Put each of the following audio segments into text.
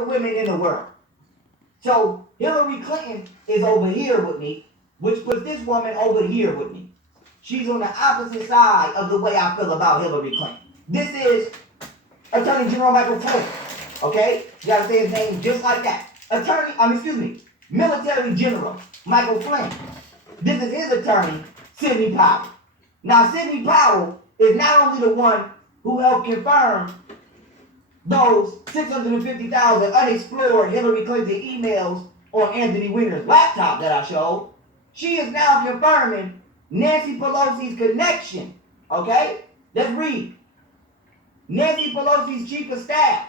women in the world. So Hillary Clinton is over here with me, which puts this woman over here with me. She's on the opposite side of the way I feel about Hillary Clinton. This is Attorney General Michael Flynn. Okay? You gotta say his name just like that. Military General Michael Flynn. This is his attorney, Sidney Powell. Now, Sidney Powell is not only the one who helped confirm those 650,000 unexplored Hillary Clinton emails on Anthony Weiner's laptop that I showed, she is now confirming Nancy Pelosi's connection. Okay? Let's read. Nancy Pelosi's chief of staff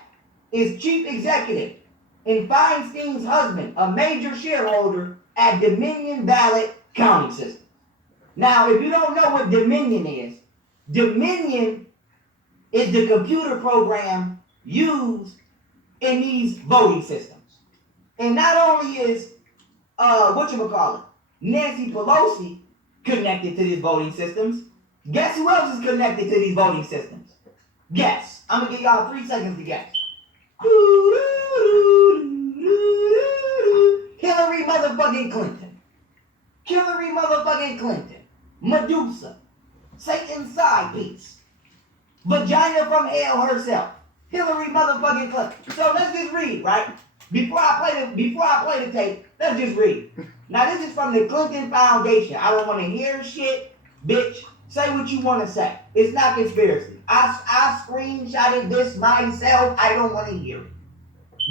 is chief executive and Feinstein's husband, a major shareholder at Dominion Ballot Counting System. Now, if you don't know what Dominion is the computer program used in these voting systems. And not only is Nancy Pelosi connected to these voting systems, guess who else is connected to these voting systems? Guess. I'm gonna give y'all 3 seconds to guess. Hillary motherfucking Clinton. Hillary motherfucking Clinton. Medusa. Satan's side piece. Vagina from hell herself. Hillary motherfucking Clinton. So let's just read, right? Before I play the tape, let's just read. Now this is from the Clinton Foundation. I don't want to hear shit, bitch. Say what you want to say. It's not conspiracy. I screenshotted this myself. I don't want to hear it.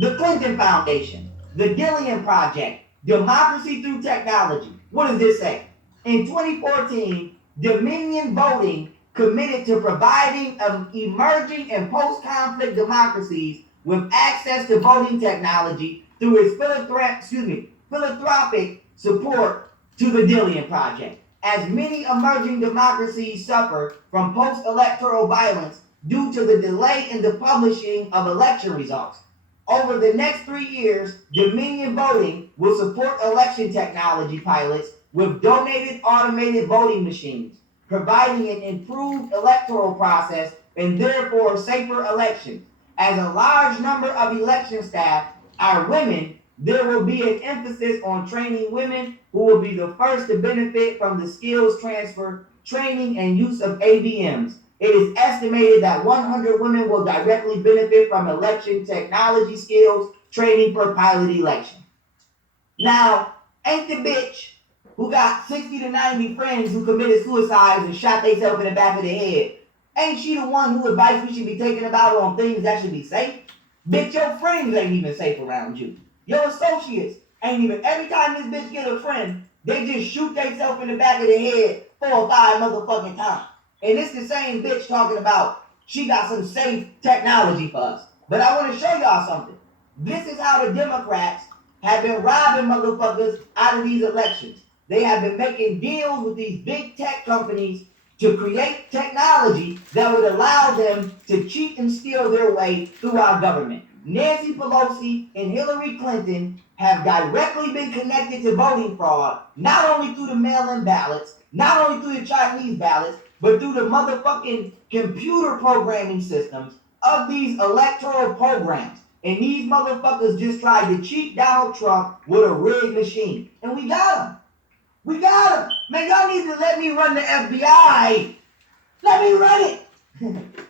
The Clinton Foundation, the Dillian Project, Democracy Through Technology. What does this say? In 2014, Dominion Voting committed to providing emerging and post-conflict democracies with access to voting technology through its philanthropic support to the Dillian Project. As many emerging democracies suffer from post-electoral violence due to the delay in the publishing of election results. Over the next 3 years, Dominion Voting will support election technology pilots with donated automated voting machines, providing an improved electoral process and therefore safer elections. As a large number of election staff are women, there will be an emphasis on training women who will be the first to benefit from the skills transfer, training, and use of AVMs. It is estimated that 100 women will directly benefit from election technology skills training for pilot election. Now, ain't the bitch who got 60 to 90 friends who committed suicides and shot themselves in the back of the head, ain't she the one who advice we should be taking about on things that should be safe? Bitch, your friends ain't even safe around you. Your associates ain't even. Every time this bitch get a friend, they just shoot themselves in the back of the head 4 or 5 motherfucking times. And it's the same bitch talking about she got some safe technology for us. But I want to show y'all something. This is how the Democrats have been robbing motherfuckers out of these elections. They have been making deals with these big tech companies to create technology that would allow them to cheat and steal their way through our government. Nancy Pelosi and Hillary Clinton have directly been connected to voting fraud, not only through the mail-in ballots, not only through the Chinese ballots, but through the motherfucking computer programming systems of these electoral programs. And these motherfuckers just tried to cheat Donald Trump with a rigged machine. And we got them. We got them. Man, y'all need to let me run the FBI. Let me run it.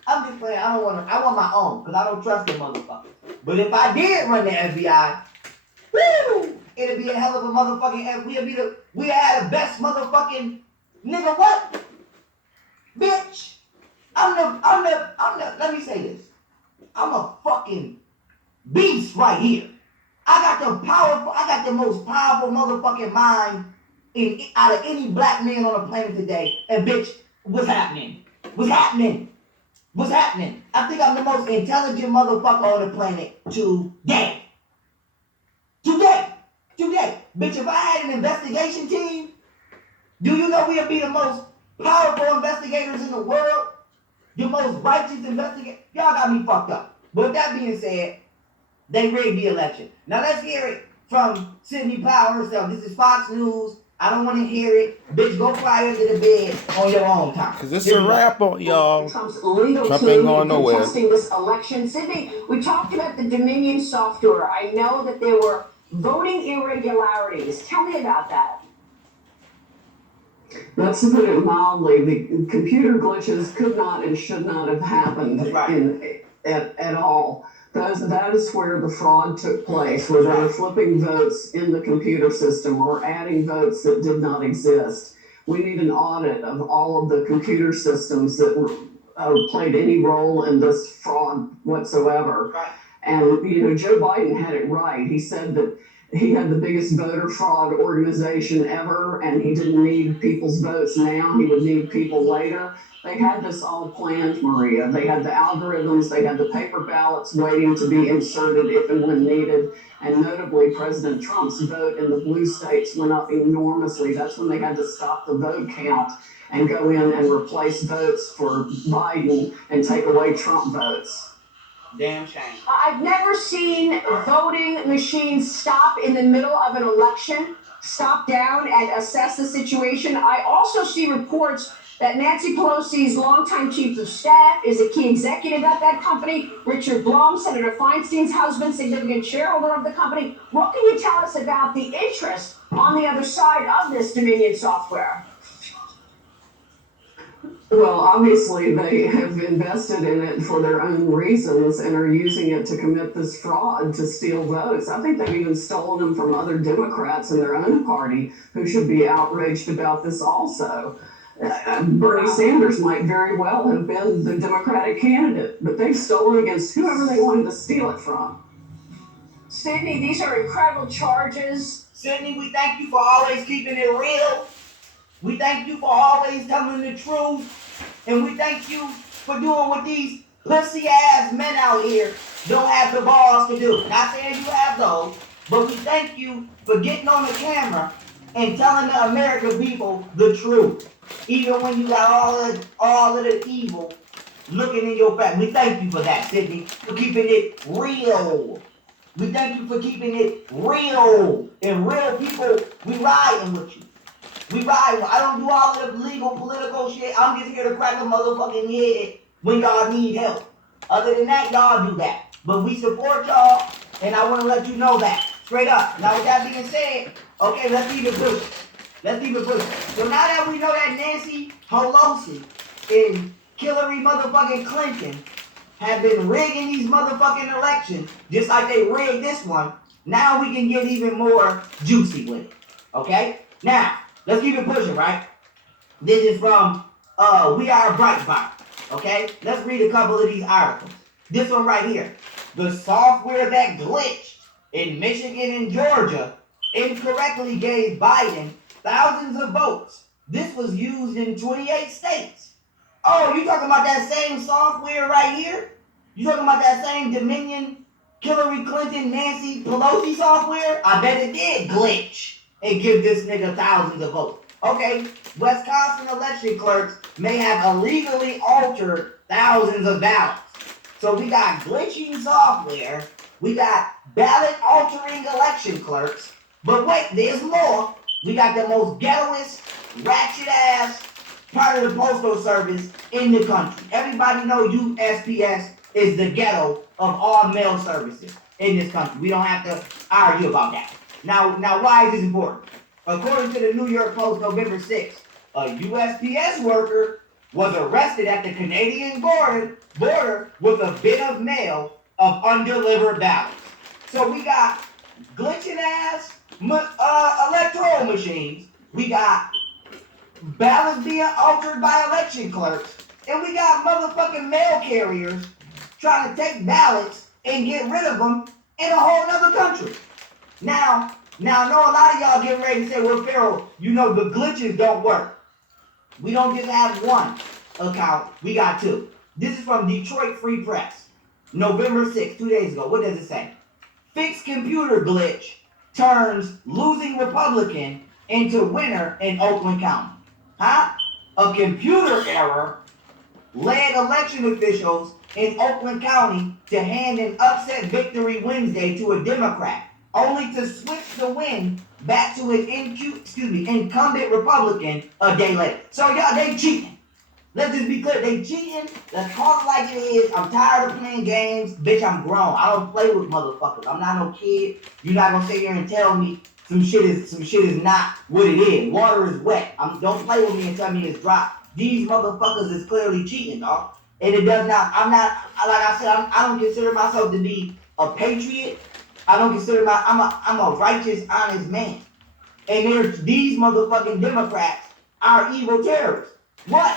I'm just playing. I want my own, because I don't trust them motherfuckers. But if I did run the FBI, woo, it'd be a hell of a motherfucking, we'd have the best motherfucking, nigga what? Bitch, let me say this. I'm a fucking beast right here. I got the most powerful motherfucking mind out of any black man on the planet today. And bitch, what's happening? What's happening? What's happening? I think I'm the most intelligent motherfucker on the planet today. Today. Bitch, if I had an investigation team, do you know we'd be the most powerful investigators in the world? The most righteous investigators? Y'all got me fucked up. But with that being said, they rigged the election. Now let's hear it from Sidney Powell herself. This is Fox News. I don't want to hear it. Bitch, go fly under the bed on your own time. Because it's a wrap on y'all. Trump's legal Trump team ain't going nowhere. contesting this election. Sydney, we talked about the Dominion software. I know that there were voting irregularities. Tell me about that. That's to put it mildly. The computer glitches could not and should not have happened at all. That is where the fraud took place, where they were flipping votes in the computer system or adding votes that did not exist. We need an audit of all of the computer systems that played any role in this fraud whatsoever. Right. And, Joe Biden had it right. He said that he had the biggest voter fraud organization ever, and he didn't need people's votes now. He would need people later. They had this all planned, Maria. They had the algorithms, they had the paper ballots waiting to be inserted if and when needed. And notably, President Trump's vote in the blue states went up enormously. That's when they had to stop the vote count and go in and replace votes for Biden and take away Trump votes. Damn shame. I've never seen voting machines stop in the middle of an election, stop down and assess the situation. I also see reports that Nancy Pelosi's longtime chief of staff is a key executive at that company. Richard Blum, Senator Feinstein's husband, significant shareholder of the company. What can you tell us about the interest on the other side of this Dominion software? Well, obviously they have invested in it for their own reasons and are using it to commit this fraud to steal votes. I think they've even stolen them from other Democrats in their own party who should be outraged about this also. Bernie Sanders might very well have been the Democratic candidate, but they've stolen against whoever they wanted to steal it from. Sydney, these are incredible charges. Sydney, we thank you for always keeping it real. We thank you for always telling the truth. And we thank you for doing what these pussy ass men out here don't have the balls to do. Not saying you have those, but we thank you for getting on the camera and telling the American people the truth. Even when you got all of the evil looking in your face. We thank you for that, Sydney, for keeping it real. We thank you for keeping it real. And real people, we riding with you. We ride. I don't do all of the legal, political shit. I'm just here to crack a motherfucking head when y'all need help. Other than that, y'all do that. But we support y'all, and I want to let you know that. Straight up. Now, with that being said, okay, let's keep it pushing. Let's keep it pushing. So now that we know that Nancy Pelosi and Hillary motherfucking Clinton have been rigging these motherfucking elections, just like they rigged this one, now we can get even more juicy with it. Okay? Now, let's keep it pushing, right? This is from We Are Breitbart, okay? Let's read a couple of these articles. This one right here. The software that glitched in Michigan and Georgia incorrectly gave Biden thousands of votes. This was used in 28 states. Oh, you talking about that same software right here? You talking about that same Dominion, Hillary Clinton, Nancy Pelosi software? I bet it did glitch and give this nigga thousands of votes. Okay, Wisconsin election clerks may have illegally altered thousands of ballots. So we got glitching software, we got ballot altering election clerks, but wait, there's more. We got the most ghettoest, ratchet ass part of the postal service in the country. Everybody know USPS is the ghetto of all mail services in this country. We don't have to argue about that. Now, why is this important? According to the New York Post, November 6th, a USPS worker was arrested at the Canadian border with a bin of mail of undelivered ballots. So we got glitching ass electoral machines. We got ballots being altered by election clerks. And we got motherfucking mail carriers trying to take ballots and get rid of them in a whole other country. Now, I know a lot of y'all getting ready to say, well, Pharaoh, you know the glitches don't work. We don't just have one account, we got two. This is from Detroit Free Press, November 6th, 2 days ago. What does it say? Fixed computer glitch turns losing Republican into winner in Oakland County. Huh? A computer error led election officials in Oakland County to hand an upset victory Wednesday to a Democrat only to switch the win back to an incumbent Republican a day later. So y'all, they cheating. Let's just be clear, they cheating. Let's call it like it is. I'm tired of playing games. Bitch, I'm grown. I don't play with motherfuckers. I'm not no kid. You're not gonna sit here and tell me some shit is not what it is. Water is wet. Don't play with me and tell me it's dry. These motherfuckers is clearly cheating, dog. And it does not, like I said, I don't consider myself to be a patriot. I don't consider I'm a righteous, honest man. And these motherfucking Democrats are evil terrorists. What?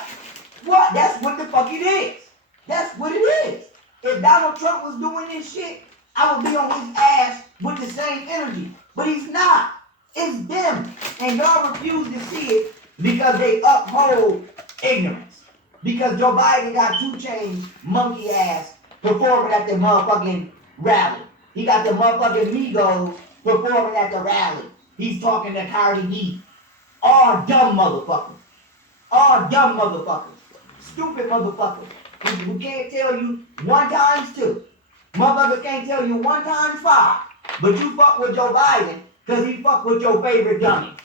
That's what the fuck it is. That's what it is. If Donald Trump was doing this shit, I would be on his ass with the same energy. But he's not. It's them. And y'all refuse to see it because they uphold ignorance. Because Joe Biden got 2 Chainz monkey ass performing at the motherfucking rally. He got the motherfucking Migos performing at the rally. He's talking to Cardi B. All dumb motherfuckers. All dumb motherfuckers. Stupid motherfuckers. Who can't tell you 1 times 2. Motherfuckers can't tell you 1 times 5. But you fuck with Joe Biden because he fuck with your favorite dummy.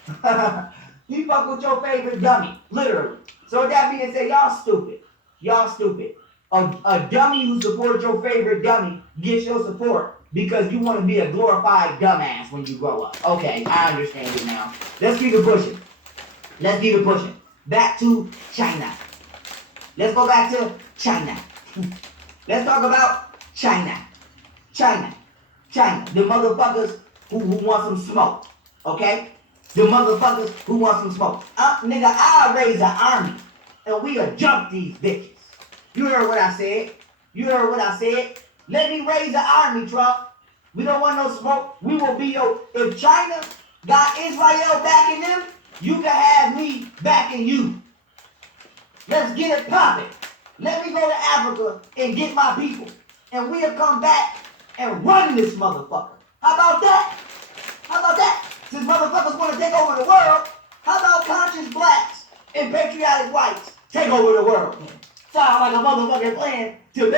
He fuck with your favorite dummy. Literally. So with that being said, y'all stupid. Y'all stupid. A dummy who supports your favorite dummy gets your support because you want to be a glorified dumbass when you grow up. Okay, I understand it now. Let's keep it pushing. Let's keep it pushing. Back to China. Let's go back to China. Let's talk about China. China. The motherfuckers who want some smoke. Okay? The motherfuckers who want some smoke. Nigga, I'll raise an army and we'll jump these bitches. You heard what I said. Let me raise an army, Trump. We don't want no smoke. We will be if China got Israel backing them, you can have me backing you. Let's get it popping. Let me go to Africa and get my people. And we'll come back and run this motherfucker. How about that? Since motherfuckers want to take over the world, how about conscious blacks and patriotic whites take over the world? Sound like a motherfucking plan to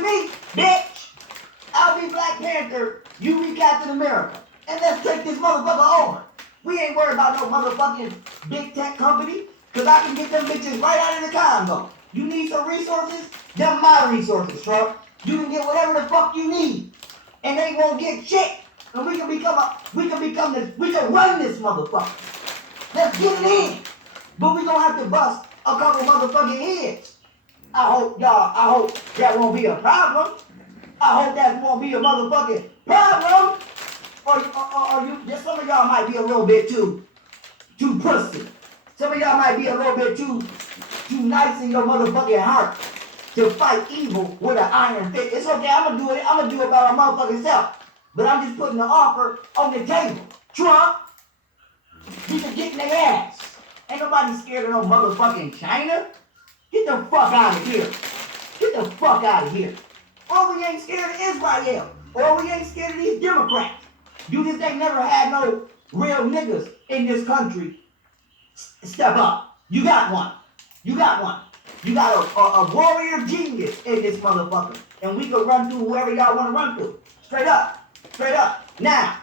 me. Bitch. I'll be Black Panther, you be Captain America. And let's take this motherfucker over. We ain't worried about no motherfucking big tech company, because I can get them bitches right out of the Congo. You need some resources? Them my resources, Trump. You can get whatever the fuck you need. And they won't get shit. And we can run this motherfucker. Let's get it in. But we gonna have to bust a couple motherfucking heads. I hope that won't be a problem. I hope that won't be a motherfucking problem. Or some of y'all might be a little bit too pussy. Some of y'all might be a little bit too nice in your motherfucking heart to fight evil with an iron fist. It's okay, I'm gonna do it by my motherfucking self. But I'm just putting the offer on the table. Trump, you can get in their ass. Ain't nobody scared of no motherfucking China. Get the fuck out of here. Or we ain't scared of Israel. Or we ain't scared of these Democrats. You just ain't never had no real niggas in this country step up. You got one. You got a warrior genius in this motherfucker. And we can run through whoever y'all want to run through. Straight up. Now,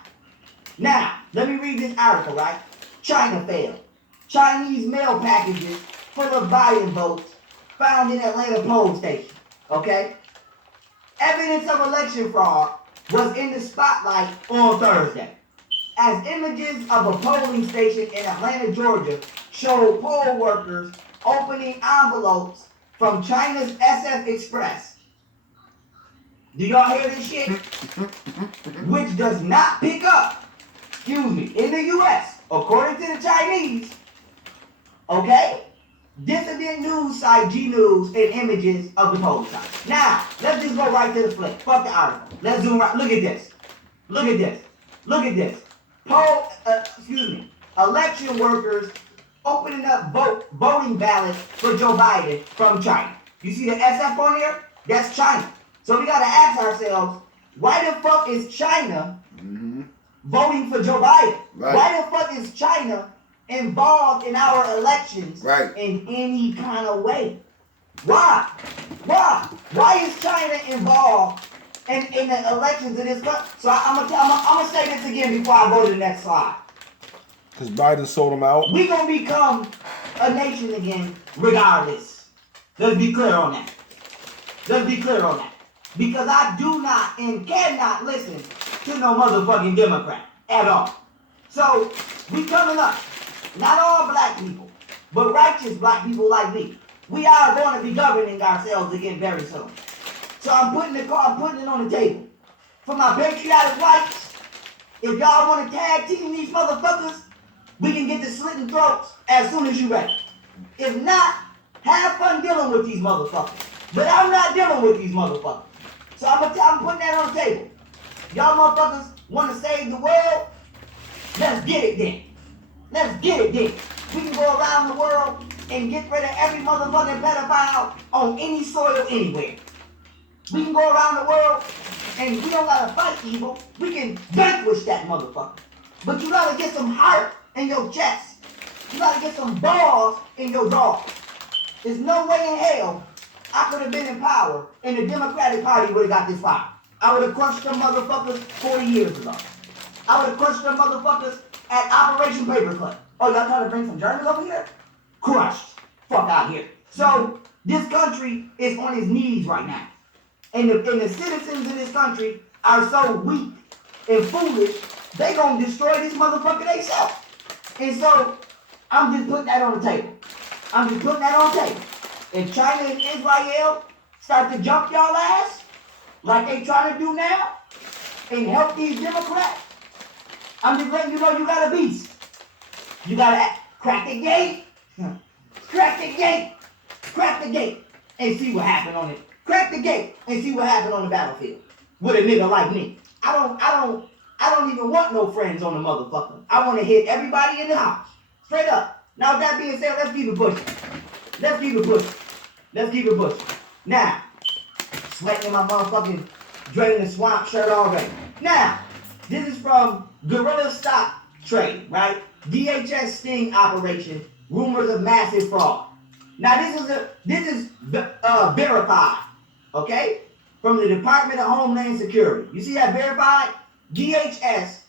let me read this article, right? China failed. Chinese mail packages full of Biden votes found in Atlanta polling station. Okay? Evidence of election fraud was in the spotlight on Thursday, as images of a polling station in Atlanta, Georgia, showed poll workers opening envelopes from China's SF Express. Do y'all hear this shit? Which does not pick up, in the U.S., according to the Chinese, okay? Dissident news site G News and images of the polling site. Now, let's just go right to the flip. Fuck the article. Let's zoom right. Look at this. Election workers opening up voting ballots for Joe Biden from China. You see the SF on here? That's China. So we gotta ask ourselves, why the fuck is China voting for Joe Biden? Right. Why the fuck is China involved in our elections in any kind of way? Why? Why is China involved in the elections of this country. So I'm gonna say this again before I go to the next slide. Because Biden sold them out. We gonna become a nation again, regardless. Let's be clear on that. Let's be clear on that. Because I do not and cannot listen to no motherfucking Democrat at all. So we coming up. Not all black people, but righteous black people like me. We are going to be governing ourselves again very soon. So I'm putting it on the table. For my patriotic whites, if y'all want to tag team these motherfuckers, we can get to slitting throats as soon as you ready. If not, have fun dealing with these motherfuckers. But I'm not dealing with these motherfuckers. So I'm putting that on the table. Y'all motherfuckers want to save the world? Let's get it then. Let's get it then. We can go around the world and get rid of every motherfucking pedophile on any soil anywhere. We can go around the world and we don't gotta fight evil. We can vanquish that motherfucker. But you gotta get some heart in your chest. You gotta get some balls in your jaw. There's no way in hell I could have been in power and the Democratic Party would have got this far. I would have crushed them motherfuckers 40 years ago. I would have crushed them motherfuckers at Operation Paperclip. Oh, y'all trying to bring some Germans over here? Crushed. Fuck out here. So, this country is on its knees right now. And the citizens of this country are so weak and foolish, they gonna destroy this motherfucker themselves. And so, I'm just putting that on the table. I'm just putting that on the table. If China and Israel start to jump y'all ass, like they trying to do now, and help these Democrats, I'm just letting you know you got a beast. You gotta crack the gate, crack the gate, crack the gate, and see what happened on it. Crack the gate and see what happened on the battlefield with a nigga like me. I don't even want no friends on the motherfucker. I want to hit everybody in the house, straight up. Now with that being said, let's keep it pushing. Let's keep it pushing. Let's keep it pushing. Now, sweating in my motherfucking drain the swamp shirt already. Now, this is from Guerrilla Stock Trade, right? DHS sting operation, rumors of massive fraud. Now this is verified, okay? From the Department of Homeland Security. You see that verified? DHS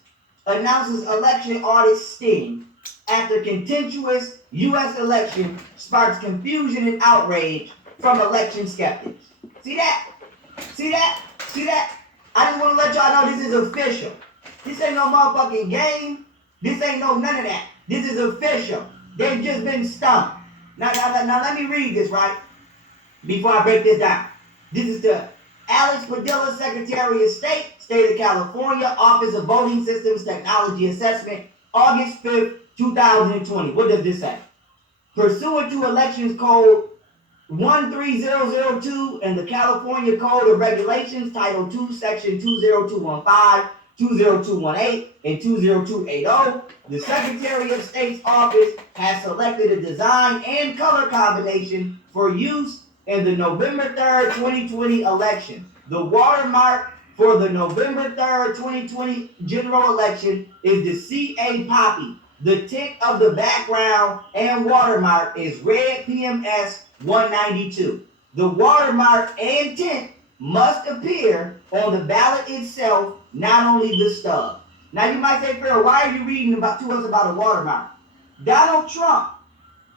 announces election audit sting after contentious U.S. election sparks confusion and outrage from election skeptics. See that? See that? See that? I just want to let y'all know this is official. This ain't no motherfucking game. This ain't no none of that. This is official. They've just been stumped. Now let me read this, right? Before I break this down. This is the Alex Padilla, Secretary of State, State of California, Office of Voting Systems Technology Assessment, August 5th, 2020. What does this say? Pursuant to Elections Code 13002 and the California Code of Regulations, Title 2, Section 20215, 20218, and 20280, the Secretary of State's office has selected a design and color combination for use in the November 3rd, 2020 election. The watermark for the November 3rd, 2020 general election is the CA Poppy. The tint of the background and watermark is red PMS 192. The watermark and tint must appear on the ballot itself, not only the stub. Now you might say, Pharaoh, why are you reading to us about a watermark? Donald Trump,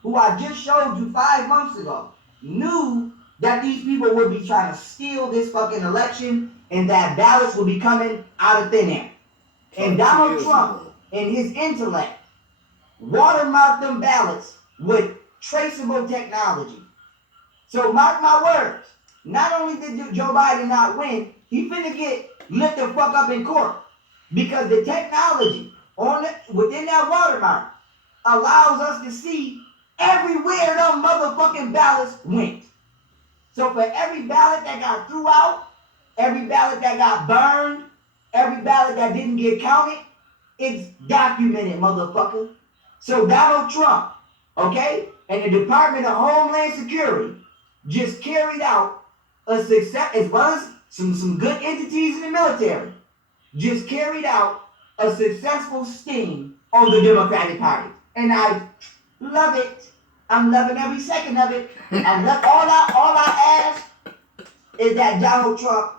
who I just showed you 5 months ago, knew that these people would be trying to steal this fucking election and that ballots would be coming out of thin air. And Donald Trump, in his intellect, watermarked them ballots with traceable technology. So mark my words, not only did Joe Biden not win, he finna get lit the fuck up in court because the technology within that watermark allows us to see everywhere them motherfucking ballots went. So for every ballot that got threw out, every ballot that got burned, every ballot that didn't get counted, it's documented, motherfucker. So Donald Trump, okay, and the Department of Homeland Security just carried out a success, as well as some good entities in the military, just carried out a successful sting on the Democratic Party. And I love it. I'm loving every second of it. All I ask is that Donald Trump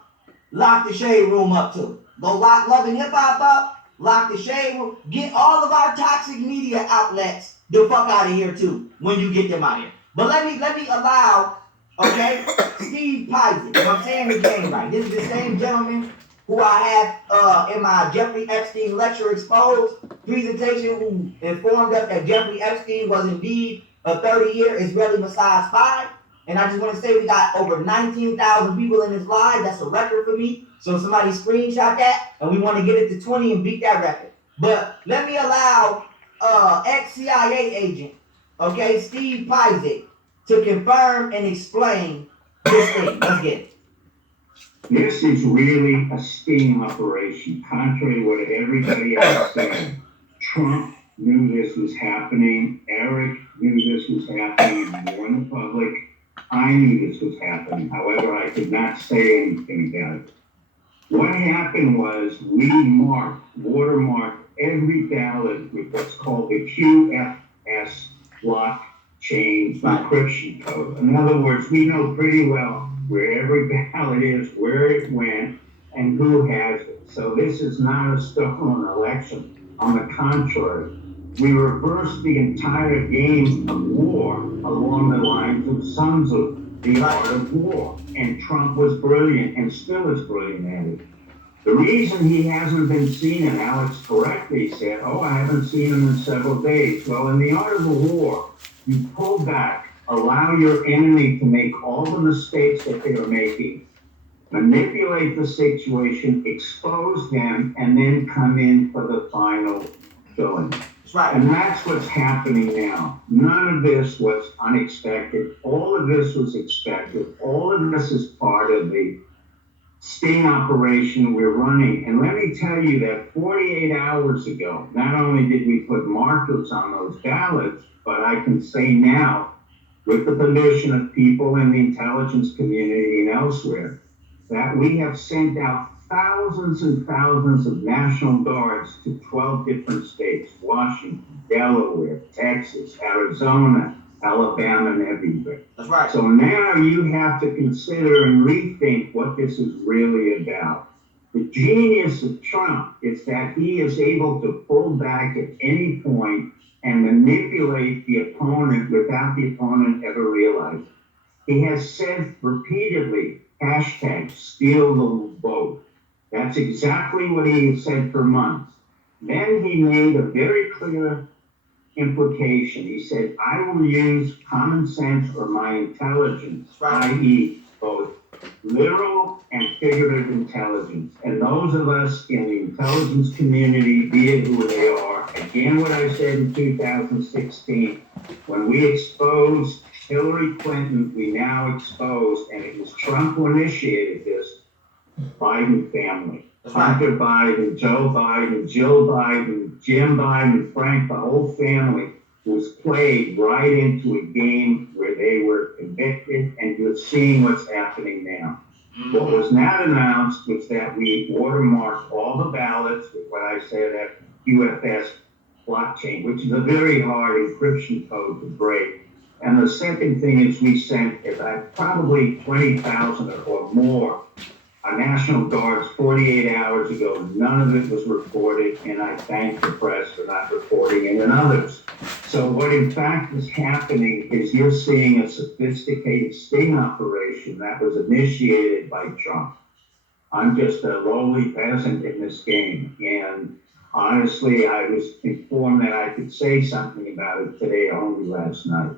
lock the shade room up too. Go lock Love and Hip Hop up, lock the shade room, get all of our toxic media outlets the fuck out of here too when you get them out here. But let me allow, okay, Steve Pizek, if I'm saying his name right. This is the same gentleman who I have in my Jeffrey Epstein lecture exposed presentation, who informed us that Jeffrey Epstein was indeed a 30-year Israeli Mossad spy. And I just want to say we got over 19,000 people in this live. That's a record for me. So somebody screenshot that, and we want to get it to 20 and beat that record. But let me allow ex-CIA agent, okay, Steve Pizek, to confirm and explain this thing. Let's get it. This is really a sting operation, contrary to what everybody else said. Trump knew this was happening. Eric knew this was happening. And warned the public. I knew this was happening. However, I could not say anything about it. What happened was we watermarked every ballot with what's called the QFS blockchain encryption code. In other words, we know pretty well where every ballot is, where it went, and who has it. So this is not a stolen election. On the contrary, we reversed the entire game of war along the lines of Sons of the Art of War. And Trump was brilliant and still is brilliant at it. The reason he hasn't been seen, and Alex correctly said, I haven't seen him in several days. Well, in the art of the war, you pull back, allow your enemy to make all the mistakes that they are making, manipulate the situation, expose them, and then come in for the final killing. Right. And that's what's happening now. None of this was unexpected. All of this was expected. All of this is part of the sting operation we're running. And let me tell you that 48 hours ago, not only did we put markers on those ballots, but I can say now, with the permission of people in the intelligence community and elsewhere, that we have sent out thousands and thousands of National Guards to 12 different states: Washington, Delaware, Texas, Arizona, Alabama, and everywhere. That's right. So now you have to consider and rethink what this is really about. The genius of Trump is that he is able to pull back at any point and manipulate the opponent without the opponent ever realizing. He has said repeatedly, hashtag steal the vote. That's exactly what he has said for months. Then he made a very clear implication. He said, I will use common sense or my intelligence, i.e. both literal and figurative intelligence. And those of us in the intelligence community, be it who they are, again what I said in 2016, when we exposed Hillary Clinton, we now exposed, and it was Trump who initiated this, Biden family. Hunter Biden, Joe Biden, Jill Biden, Jim Biden, Frank, the whole family was played right into a game where they were convicted, and you're seeing what's happening now. What was not announced was that we watermarked all the ballots with what I said at QFS blockchain, which is a very hard encryption code to break. And the second thing is we sent probably 20,000 or more National Guards 48 hours ago. None of it was reported, and I thank the press for not reporting it and others. So what in fact is happening is you're seeing a sophisticated sting operation that was initiated by Trump. I'm just a lowly peasant in this game, and honestly, I was informed that I could say something about it today, only last night.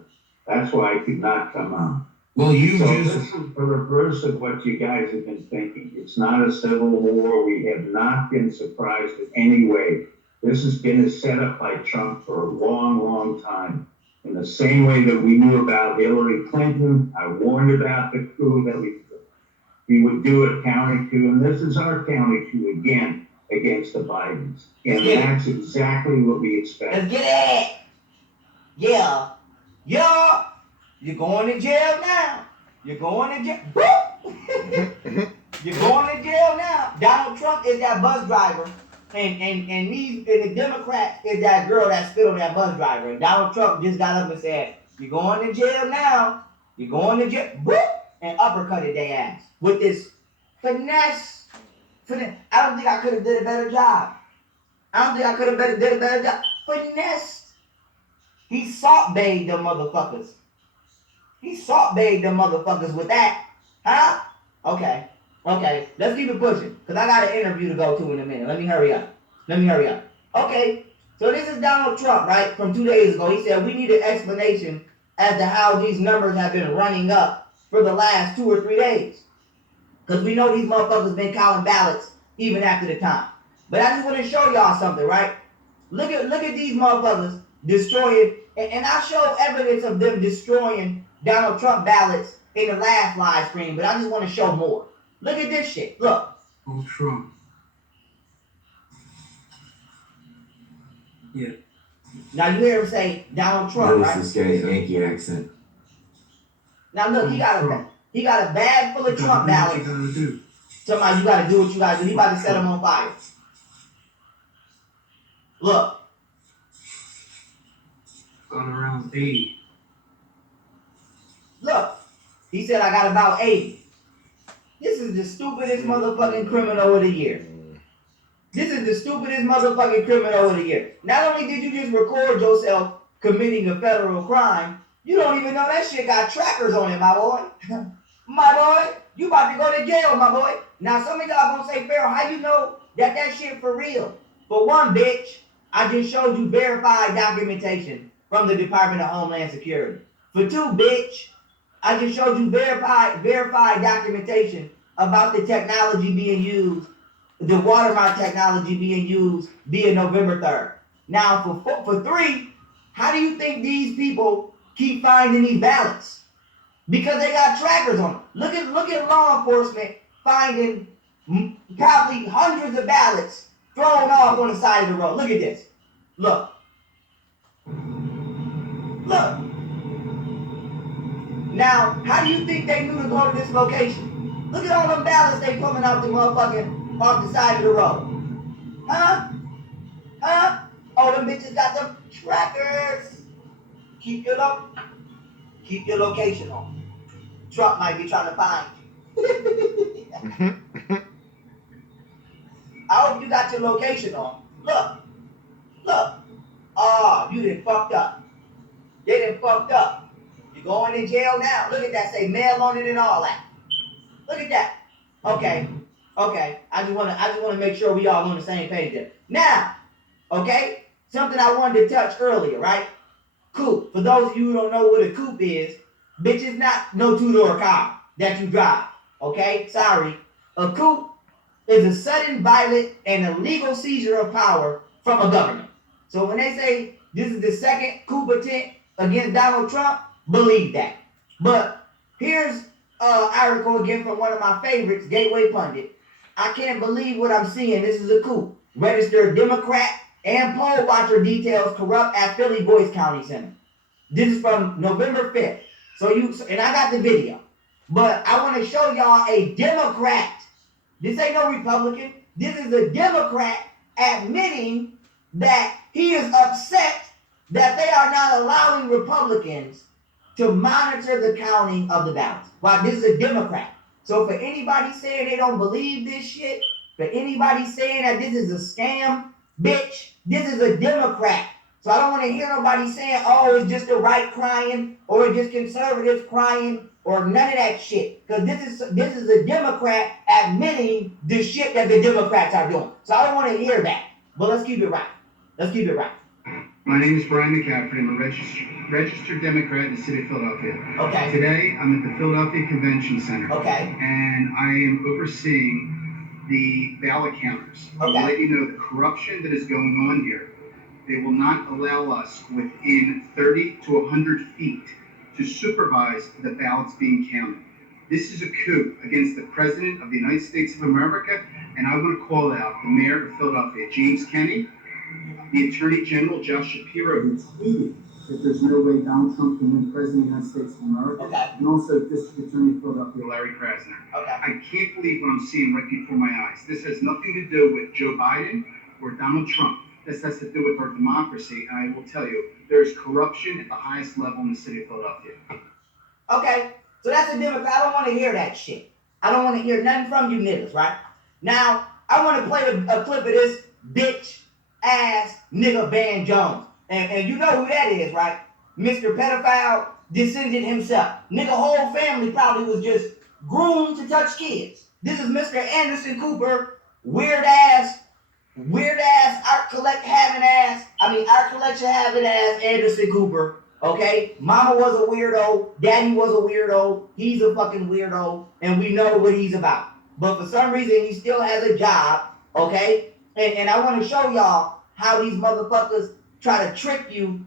That's why I could not come on. Well, This is the reverse of what you guys have been thinking. It's not a civil war. We have not been surprised in any way. This has been a setup by Trump for a long, long time. In the same way that we knew about Hillary Clinton, I warned about the coup that we would do a counter coup, and this is our counter coup again against the Bidens. And that's exactly what we expect. Let's get it. Yeah. Yeah. You're going to jail now. You're going to jail. You're going to jail now. Donald Trump is that bus driver, and the Democrats is that girl that spit on that bus driver. And Donald Trump just got up and said, "You're going to jail now. You're going to jail," and uppercutted their ass with this finesse I don't think I could have did a better job. I don't think I could have did a better job. Finesse. He salt bagged them motherfuckers. He salt bagged them motherfuckers with that. Huh? Okay. Let's keep it pushing. Because I got an interview to go to in a minute. Let me hurry up. Okay. So this is Donald Trump, right? From 2 days ago. He said we need an explanation as to how these numbers have been running up for the last 2 or 3 days. Because we know these motherfuckers been counting ballots even after the time. But I just want to show y'all something, right? Look at these motherfuckers destroying, and I show evidence of them destroying Donald Trump ballots in the last live stream, but I just want to show more. Look at this shit. Look. Oh, Trump. Yeah. Now you hear him say Donald Trump, right? This guy's Yankee accent. Now look, he got a bag full of Trump ballots. Somebody, you gotta do what you gotta do. He about to set them on fire. Look. Gone around 80. Look. He said I got about 80. This is the stupidest motherfucking criminal of the year. This is the stupidest motherfucking criminal of the year. Not only did you just record yourself committing a federal crime, you don't even know that shit got trackers on it, my boy. My boy, you about to go to jail, my boy. Now some of y'all gonna say, Pharaoh, how you know that shit for real? For one, bitch, I just showed you verified documentation from the Department of Homeland Security. For two, bitch, I just showed you verified documentation about the technology being used, the watermark technology being used via November 3rd. Now, for three, how do you think these people keep finding these ballots? Because they got trackers on them. Look at law enforcement finding probably hundreds of ballots thrown off on the side of the road. Look at this. Look. Now, how do you think they knew to go to this location? Look at all them ballots they pulling out the motherfucking off the side of the road. Huh? Oh, them bitches got them trackers. Keep your location on. Trump might be trying to find you. I hope you got your location on. Look. Oh, you done fucked up. They done fucked up. You're going to jail now. Look at that. Say mail on it and all that. Look at that. Okay. I just want to make sure we all on the same page there. Now, okay, something I wanted to touch earlier, right? Coupe. For those of you who don't know what a coupe is, bitch, it's not no two-door car that you drive. Okay? Sorry. A coupe is a sudden, violent, and illegal seizure of power from a government. So when they say this is the second coup attempt against Donald Trump, believe that. But here's an article again from one of my favorites, Gateway Pundit. I can't believe what I'm seeing. This is a coup. Registered Democrat and poll watcher details corrupt at Philly Boys County Center. This is from November 5th. And I got the video. But I want to show y'all a Democrat. This ain't no Republican. This is a Democrat admitting that he is upset that they are not allowing Republicans to monitor the counting of the ballots. Wow, this is a Democrat. So for anybody saying they don't believe this shit, for anybody saying that this is a scam, bitch, this is a Democrat. So I don't want to hear nobody saying, oh, it's just the right crying, or it's just conservatives crying, or none of that shit. Because this is a Democrat admitting the shit that the Democrats are doing. So I don't want to hear that. But let's keep it right. My name is Brian McCaffrey. I'm a registered Democrat in the city of Philadelphia. Okay. Today, I'm at the Philadelphia Convention Center. Okay. And I am overseeing the ballot counters. I will let you know the corruption that is going on here. They will not allow us within 30 to 100 feet to supervise the ballots being counted. This is a coup against the President of the United States of America, and I want to call out the Mayor of Philadelphia, James Kenney, the Attorney General, Josh Shapiro, who tweeted that there's no way Donald Trump can win President of the United States of America, and also District Attorney of Philadelphia, Larry Krasner. I can't believe what I'm seeing right before my eyes. This has nothing to do with Joe Biden or Donald Trump. This has to do with our democracy, and I will tell you, there's corruption at the highest level in the city of Philadelphia. Okay, so that's a Democrat. I don't want to hear that shit. I don't want to hear nothing from you niggas, right? Now, I want to play a clip of this bitch ass nigga Van Jones. And you know who that is, right? Mr. Pedophile descendant himself. Nigga whole family probably was just groomed to touch kids. This is Mr. Anderson Cooper, weird ass art collection having ass Anderson Cooper. Okay, mama was a weirdo, daddy was a weirdo, he's a fucking weirdo, and we know what he's about. But for some reason, he still has a job, okay? And I want to show y'all how these motherfuckers try to trick you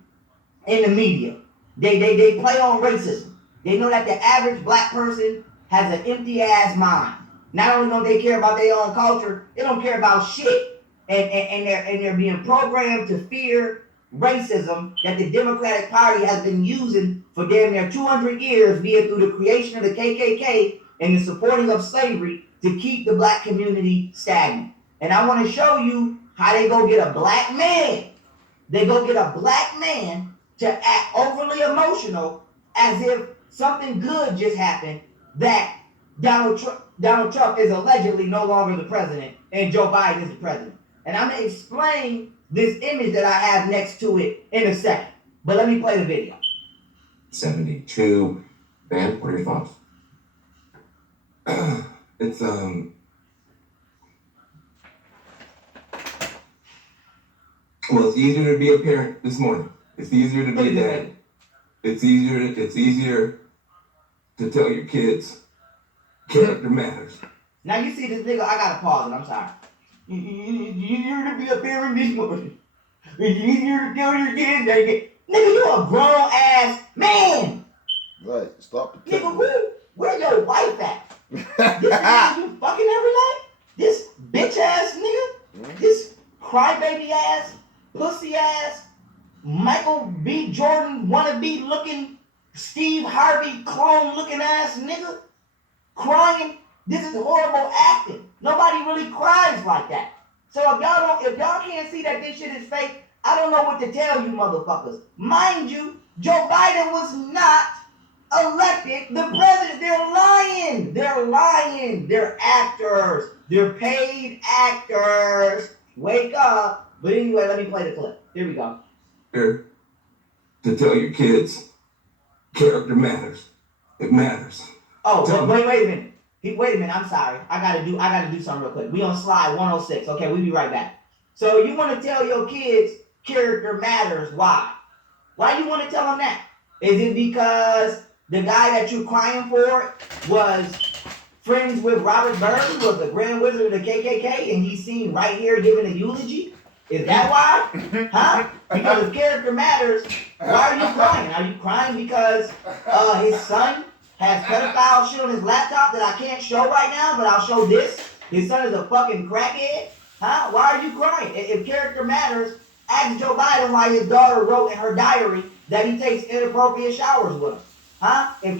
in the media. They play on racism. They know that the average black person has an empty ass mind. Not only don't they care about their own culture, they don't care about shit. And they're being programmed to fear racism that the Democratic Party has been using for damn near 200 years via through the creation of the KKK and the supporting of slavery to keep the black community stagnant. And I want to show you how they go get a black man. They go get a black man to act overly emotional as if something good just happened, that Donald Trump is allegedly no longer the president and Joe Biden is the president. And I'm going to explain this image that I have next to it in a second. But let me play the video. 72. Van, what are your thoughts? It's well, it's easier to be a parent this morning. It's easier to be a dad. It's easier to tell your kids character matters. Now you see this nigga, I gotta pause it, I'm sorry. It's easier to be a parent this morning. It's easier to tell your kids that nigga, you a grown ass man. Right, stop the Nigga, where your wife at? This nigga you fucking every night? This bitch ass nigga? This crybaby ass, pussy ass, Michael B. Jordan wannabe looking, Steve Harvey clone looking ass nigga? Crying? This is horrible acting. Nobody really cries like that. So if y'all can't see that this shit is fake, I don't know what to tell you motherfuckers. Mind you, Joe Biden was not elected the president. They're lying. They're actors. They're paid actors. Wake up. But anyway, let me play the clip. Here we go. Here, to tell your kids character matters. It matters. Oh, wait a minute. Wait a minute, I'm sorry. I gotta do something real quick. We on slide 106. Okay, we'll be right back. So you want to tell your kids character matters. Why? Why you want to tell them that? Is it because the guy that you're crying for was friends with Robert Byrd, who was the Grand Wizard of the KKK, and he's seen right here giving a eulogy? Is that why? Huh? Because if character matters, why are you crying? Are you crying because his son has pedophile shit on his laptop that I can't show right now, but I'll show this? His son is a fucking crackhead? Huh? Why are you crying? If character matters, ask Joe Biden why his daughter wrote in her diary that he takes inappropriate showers with him. Huh? If